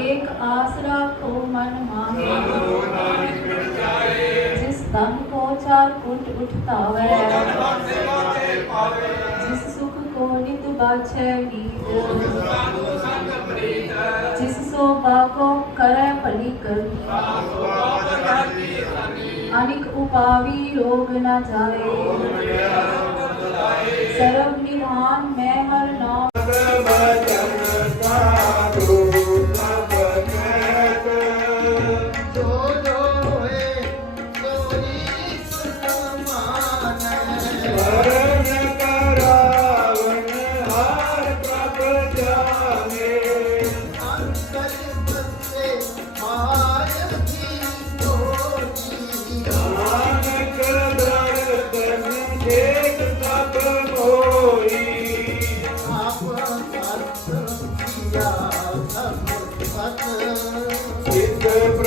एक आसरा को मन माहे जिस दम को चार कुट उठता वे जिस सुख को नित बाछे नीत जिस शोभा को करे पलिक अनिक उपावी रोग न जाए सर्व निधान में हर नाम।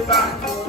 back.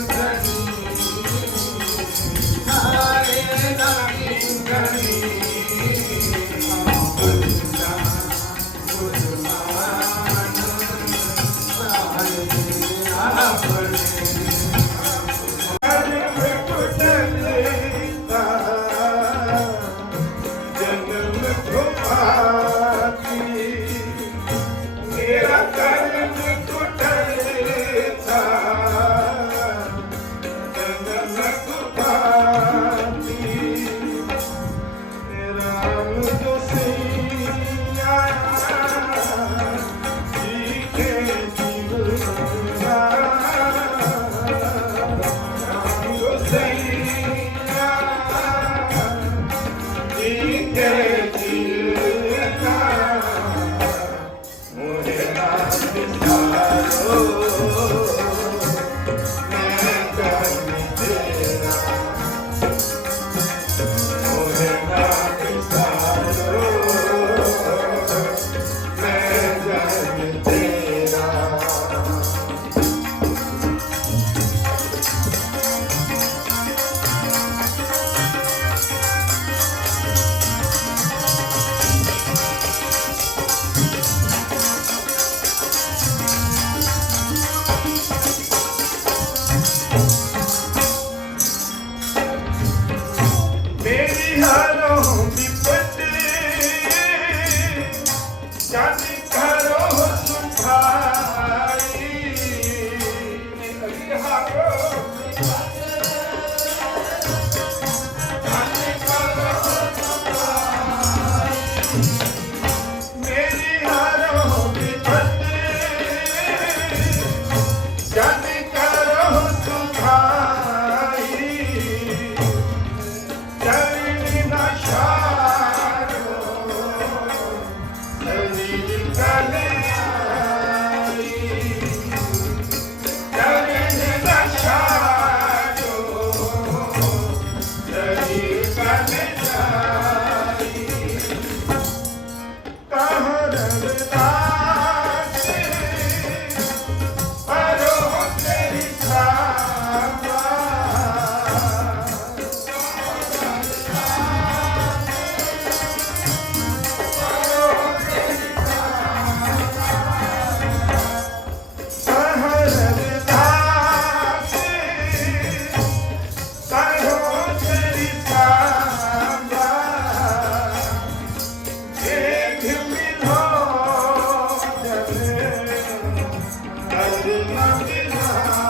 Mexican. Krishna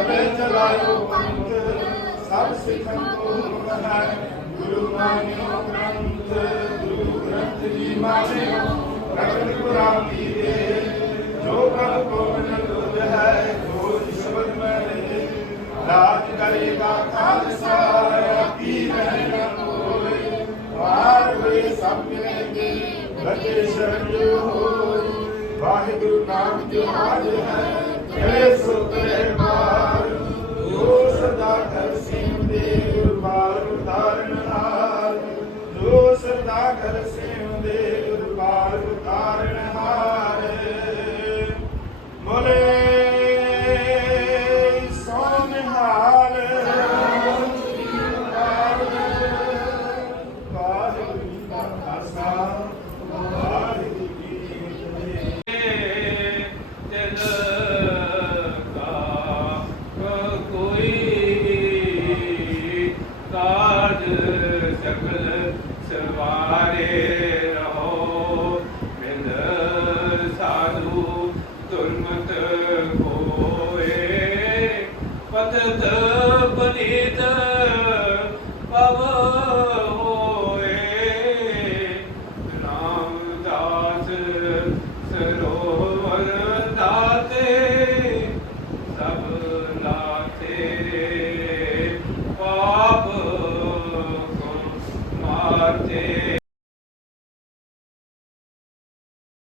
ਕਬੇ ਚਲਾਇਓ ਪੰਥ, ਸਭ ਸਿੱਖਨ ਕੋ ਹੁਕਮ ਹੈ। ਗੁਰੂ ਮਾਨਿਓ ਗ੍ਰੰਥ, ਗੁਰੂ ਗ੍ਰੰਥ ਜੀ ਮਾਨਿਓ ਰਖਣ ਕੁਰਾਨ ਦੀ ਦੇ Hallelujah.